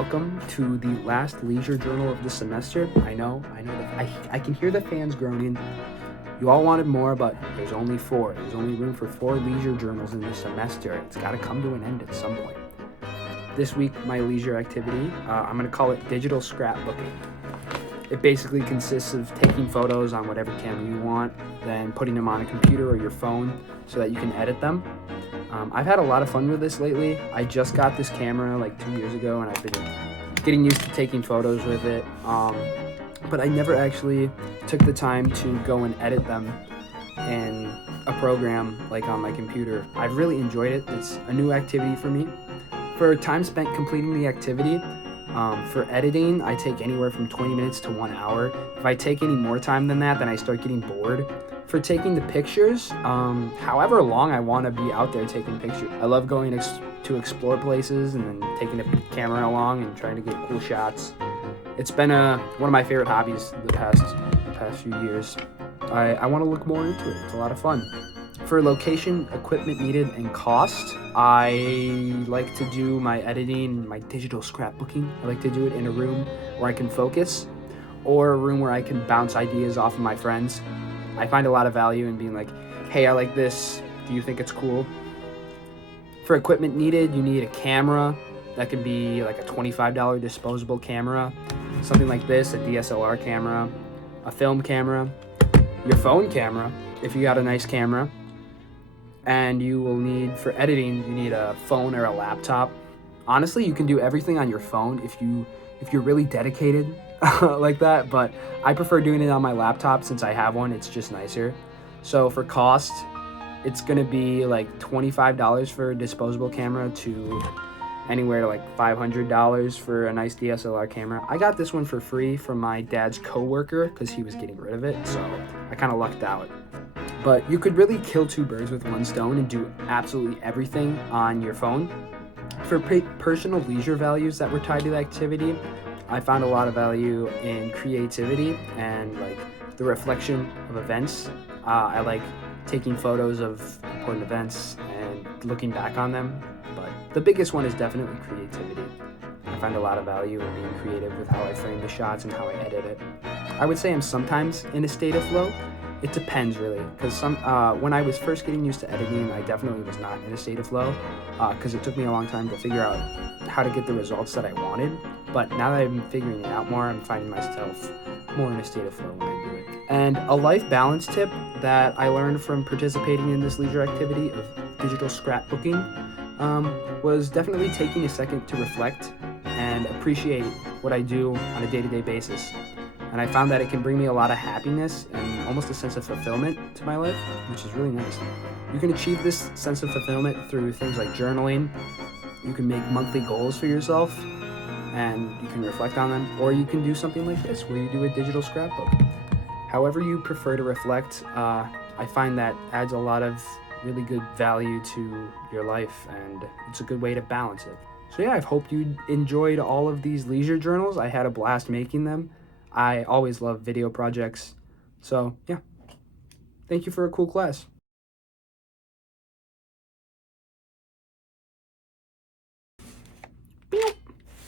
welcome to the last leisure journal of the semester. I know that I can hear the fans groaning. You all wanted more, but there's only 4. There's only room for 4 leisure journals in the semester. It's got to come to an end at some point. This week, my leisure activity, I'm going to call it Digital Scrapbooking. It basically consists of taking photos on whatever camera you want, then putting them on a computer or your phone so that you can edit them. I've had a lot of fun with this lately. I just got this camera like 2 years ago, and I've been getting used to taking photos with it. But I never actually took the time to go and edit them in a program like on my computer. I've really enjoyed it. It's a new activity for me. For time spent completing the activity, for editing, I take anywhere from 20 minutes to 1 hour. If I take any more time than that, then I start getting bored. For taking the pictures, however long I want to be out there taking pictures. I love going to explore places and then taking the camera along and trying to get cool shots. It's been one of my favorite hobbies the past few years. I want to look more into it. It's a lot of fun. For location, equipment needed, and cost, I like to do my editing, my digital scrapbooking. I like to do it in a room where I can focus, or a room where I can bounce ideas off of my friends. I find a lot of value in being like, hey, I like this. Do you think it's cool? For equipment needed, you need a camera. That could be like a $25 disposable camera, something like this, a DSLR camera, a film camera, your phone camera, if you got a nice camera. And you will need, for editing, you need a phone or a laptop. Honestly, you can do everything on your phone if you're really dedicated like that, but I prefer doing it on my laptop since I have one. It's just nicer. So for cost, it's gonna be like $25 for a disposable camera to anywhere to like $500 for a nice DSLR camera. I got this one for free from my dad's coworker because he was getting rid of it, so I kind of lucked out. But you could really kill 2 birds with 1 stone and do absolutely everything on your phone. For personal leisure values that were tied to the activity, I found a lot of value in creativity and like the reflection of events. I like taking photos of important events and looking back on them, but the biggest one is definitely creativity. I find a lot of value in being creative with how I frame the shots and how I edit it. I would say I'm sometimes in a state of flow. It depends really, because when I was first getting used to editing, I definitely was not in a state of flow, because it took me a long time to figure out how to get the results that I wanted. But now that I'm figuring it out more, I'm finding myself more in a state of flow when I do it. And a life balance tip that I learned from participating in this leisure activity of digital scrapbooking was definitely taking a second to reflect and appreciate what I do on a day-to-day basis. And I found that it can bring me a lot of happiness and almost a sense of fulfillment to my life, which is really nice. You can achieve this sense of fulfillment through things like journaling. You can make monthly goals for yourself and you can reflect on them, or you can do something like this where you do a digital scrapbook. However you prefer to reflect, I find that adds a lot of really good value to your life, and it's a good way to balance it. So yeah, I hope you enjoyed all of these leisure journals. I had a blast making them. I always love video projects. So yeah, thank you for a cool class.